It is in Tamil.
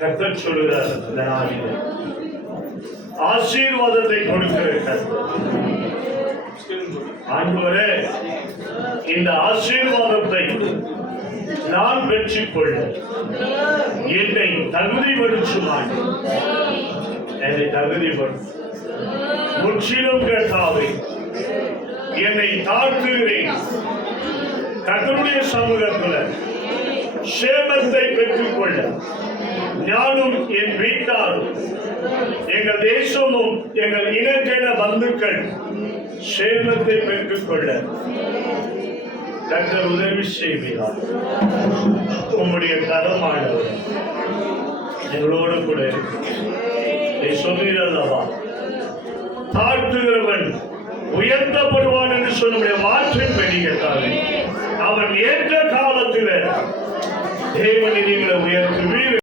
கர்த்தர் சொல்லுகிறார் இந்த நாளில் ஆசீர்வாதத்தை கொடுக்கிற கர்த்தர். ஆண்டவரே இந்த ஆசீர்வாதத்தை நான் பெற்றுக்கொள்ள என்னை தகுதிப்படுத்துமாய். என்னை தகுதிப்படுத்தும் முற்றிலும் கேட்டாவே என்னை தாழ்த்துகிறேன். கத்தனுடைய சமூகத்தில் சேமத்தை பெற்றுக்கொள்ள. நானும் என் வீட்டாரும் எங்கள் தேசமும் எங்கள் இனஜன பந்துக்கள் சேமத்தை பெற்றுக்கொள்ள கர்த்தர் உதவி செய்வீரார் உம்முடைய கரமானவர் எங்களோடு கூட இருக்கு. நீ தாழ்த்துகிறவன் உயர்த்தப்படுவான் என்று சொல்லுடைய மாற்றம் பெரியதாவே அவன் ஏற்ற காலத்தில் தேவனை நீங்களை உயர்த்துவீர்கள்